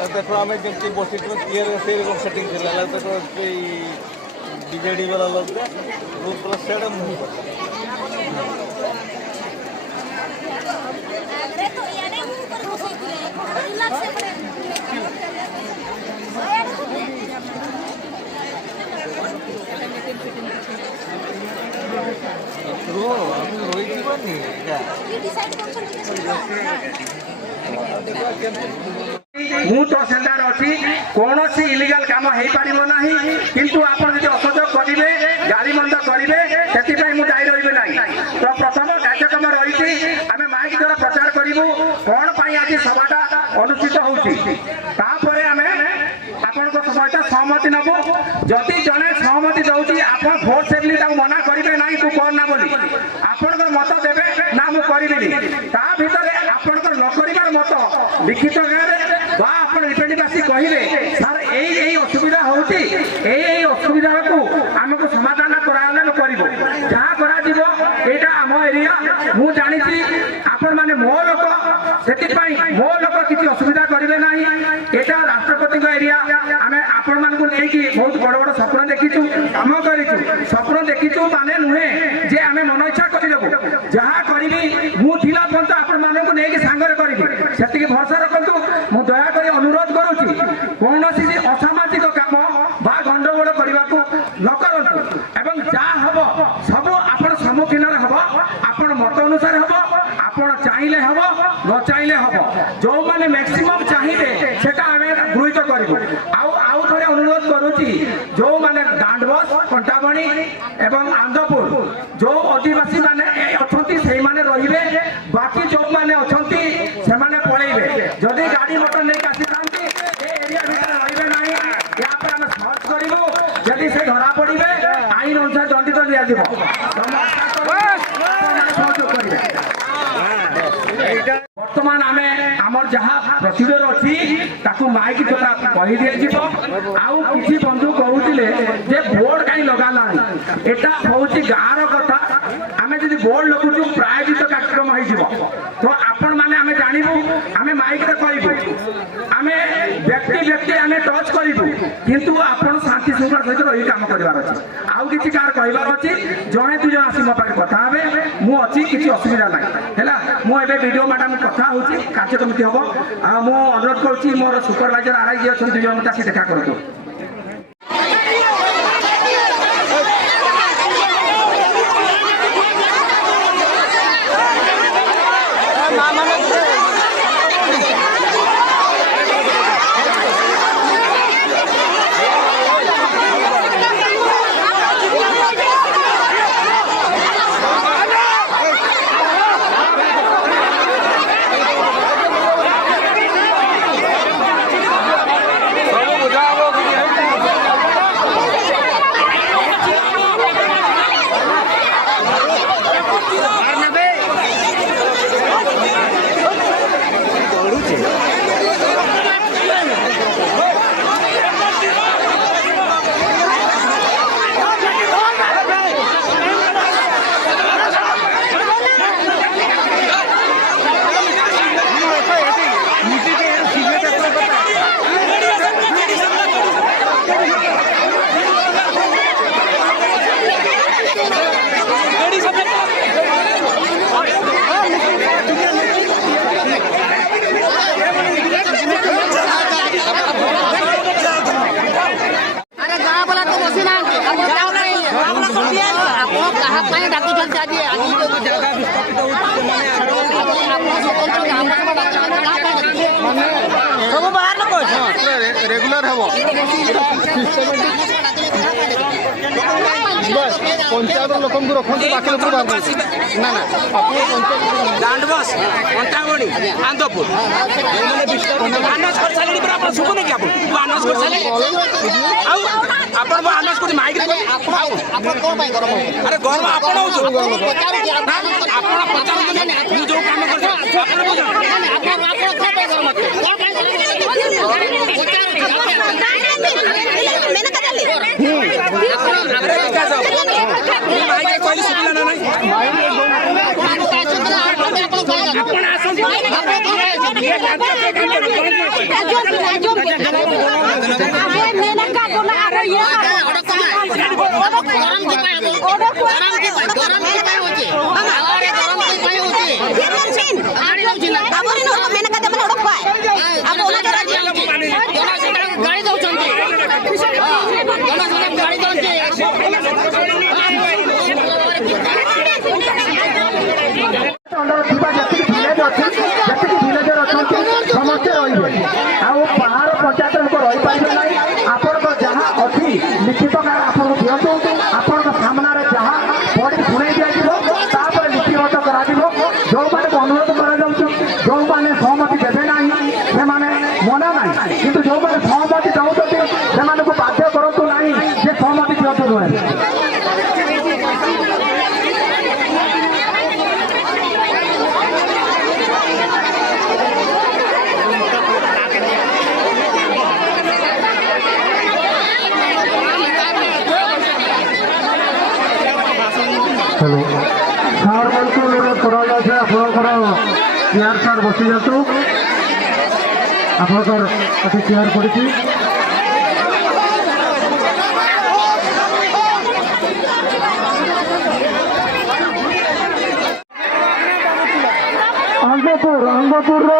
देखो आम जमी बस क्लीयर से सेटिंग देखो बीजेडी वाला लोग प्लस से मुझे मु तहसीलदार अच्छी कौन इलिगाल कम हो पार ना किंतु आप असहयोग करेंगे गाड़ी बंद करेंगे से दायी रही ना। तो प्रथम कार्यक्रम रही आम माइक द्वारा प्रचार करूँ कौन आज सभाटा अनुष्ठित होपर आम आपण सहित सहमति नबू जदि जड़े सहमति दौर आप भोट सेबली मना करेंगे ना तू करना बोली आपण मत देवे ना मुझे ता भर आपण नकर मत लिखित रिपेडवासी कहे सार यही असुविधा होती असुविधा को आमको समाधान कराने करूँ जहाँ करम एरिया मुझे जानी आपण मैंने मो लोक से मो लोक किसी असुविधा करेंगे ना यहाँ राष्ट्रपति एरिया आम आपण मानक नहीं बहुत बड़ बड़ स्वप्न देखीचु कम करूँ स्वप्न देखीचु माने नुहे जे आम मन इच्छा करदेबू जहाँ करी मुझा पर्यंत आपण मानक नहीं सांगे करी से भरोसा रखु मु दयाक अनुरोध करुँच कौन असामाजिक काम बा गंडगोल करने को न करूँ एवं जहाँ हम सब आप सम्मुखीन हम आपण मत अनुसार हम आप चाहिए हम न चाहिए हम जो मैंने मैक्सिमम चाहिए सेटा आम गृहित करूँ आउ थे अनुरोध करुँच जो मैंने दांडबस कंटाबणी एवं आंदपुर जो आदिवासी मैंने अच्छा से मैंने रे बाकी जो मैंने अच्छा से पलैबे जदि गाड़ी मोटर नहीं आसी एरिया भितर रे ना या सर्च करूँ जदि से धरा पड़े आईन अनुसार दंडित दिज्व बर्तमान आम आमर जहाँ प्रोसीजर अच्छी माइक द्वारा कही दि आउ किसी बंधु कहते बोर्ड कहीं लगाना यहाँ हूँ गाँव कथा आम जी बोर्ड लगुचु प्रायोजित कार्यक्रम हो तो आपण मैंने आम जानू आम माइक कहूँ आम व्यक्ति व्यक्ति आम टच करूँ किंतु आपण शांति श्रृंखला सहित रही कम करार अच्छे आउ कि कार कहबार अच्छी जड़े दुज आसी मो पाखे कथा हे मुझी किसी असुविधा ना है मुझे वीडियो मैडम कथा हूँ कार्य केमती हम मु अनुरोध करुँच मोर सुपरवाइजर आरआई अच्छे दुज मत आसी देखा करूँ। रेगुलर हम बस पंचायत लोक रखते बाकी लोग ना ना दांडबस कंटाबणी आंदपुर आनाउंस कर सारे शुभुनि कि आनाउंस कर सारे आनाउंस कर माइक अरे गर्व आपण जो काम कर आप ସମସ୍ତେ ରହିବେ ଆଉ ବାହାର ପଞ୍ଚାୟତ ଲୋକ ରହିପାରିବେ ନାହିଁ। ଆପଣଙ୍କ ଯାହା ଅଛି ଲିଖିତ ଆପଣଙ୍କୁ ଦିଅନ୍ତୁ। ଆପଣଙ୍କ ସାମ୍ନାରେ ଯାହା ପଢ଼ି ଶୁଣେଇ ଦିଆଯିବ, ତାପରେ ଲିପିବଦ୍ଧ କରାଯିବ। ଯେଉଁମାନଙ୍କୁ ଅନୁରୋଧ କରାଯାଉଛି, ଯେଉଁମାନେ ସହମତି ଦେବେ ନାହିଁ ସେମାନେ ମନା ନାହିଁ, କିନ୍ତୁ ଯେଉଁମାନେ ସହମତି ଦେଉଛନ୍ତି ସେମାନଙ୍କୁ ବାଧ୍ୟ କରନ୍ତୁ ନାହିଁ ଯେ ସହମତି ଦିଅନ୍ତୁ ନୁହେଁ। হ্যালো সার বলতে অনুরোধ করা যাচ্ছে আপনার চেয়ার সার বসে যাতু আপনার এটি চেয়ার পড়েছি ଆନ୍ଦପୁର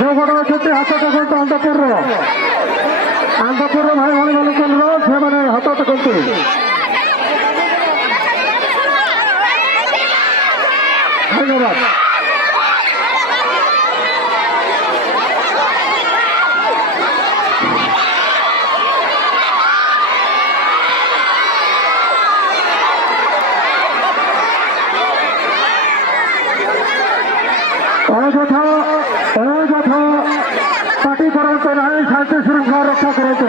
ଯୋଉପଟେ ଅଛନ୍ତି ହାତ ଦେଖନ୍ତୁ। ଆନ୍ଦପୁର ଭାଇ ଭଉଣୀମାନଙ୍କର ସେମାନେ ହାତ ଦେଖନ୍ତୁ। ধন্যবাদ। অযথা পার্টি করতে নাই, শান্তি শৃঙ্খলা রক্ষা করতে।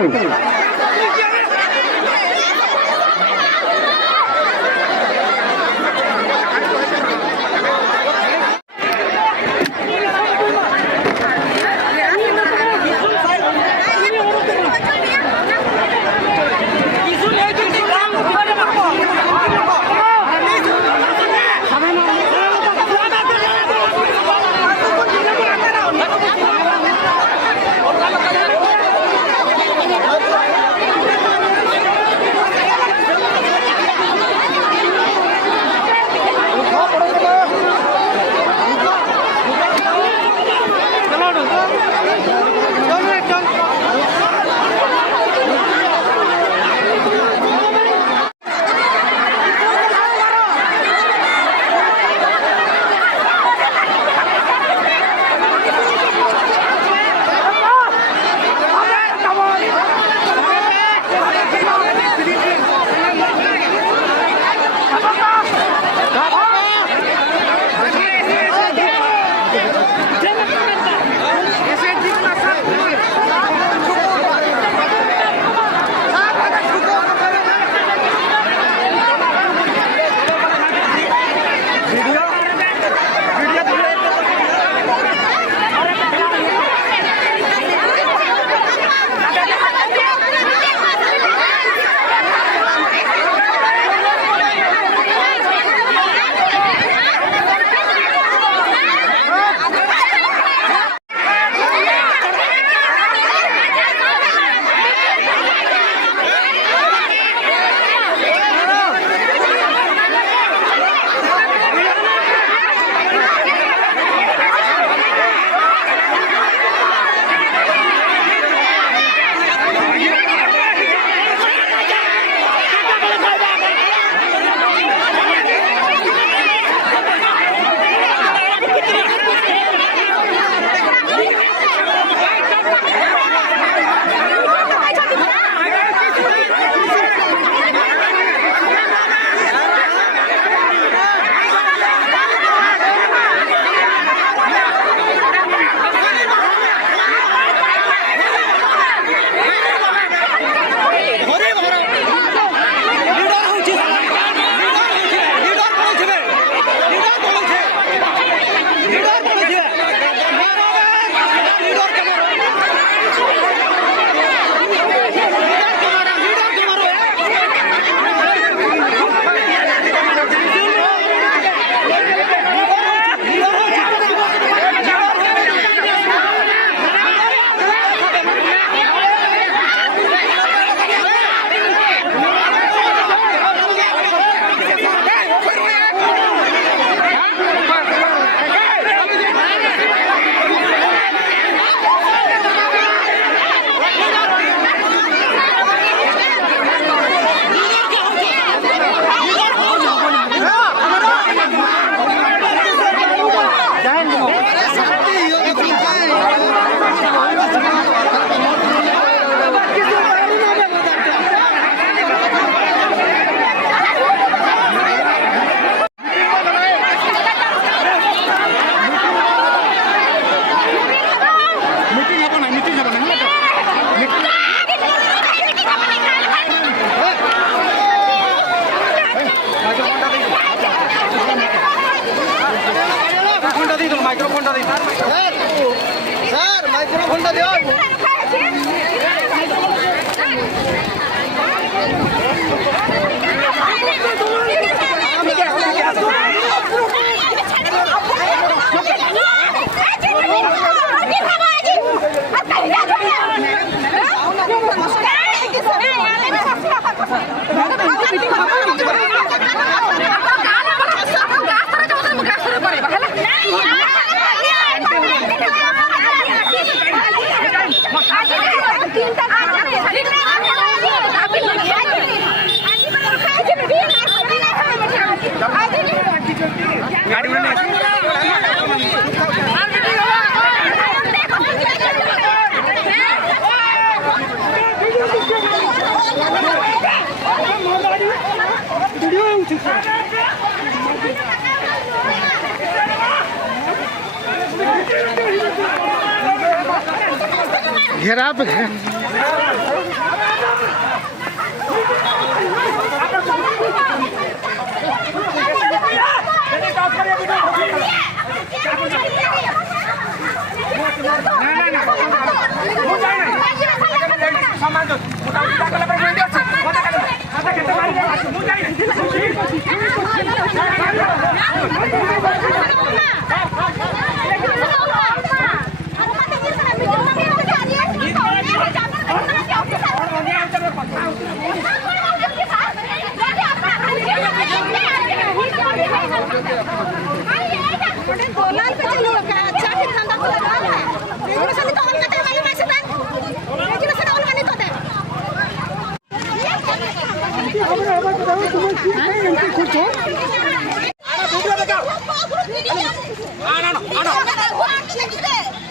घेरा पे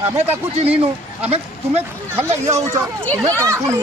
आमे ताकू चिन्हिनु आमे तुम्हें खाली ये होउछ तुम्हें कंकु नु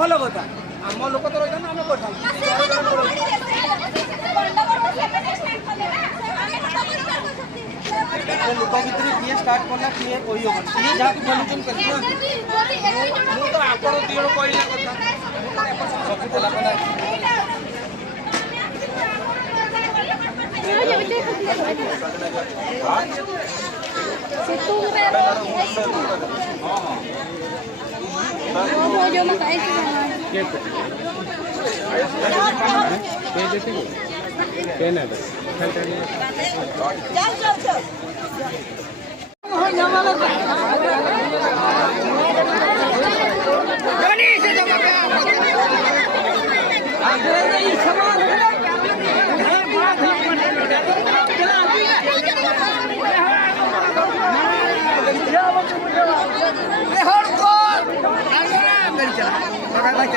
भल कथा आम लोक तो रही आम लोक भर किए स्टार्ट करना किए कही हम किए जहाँ सल्यूशन कर तो आप दिए ଭାଇ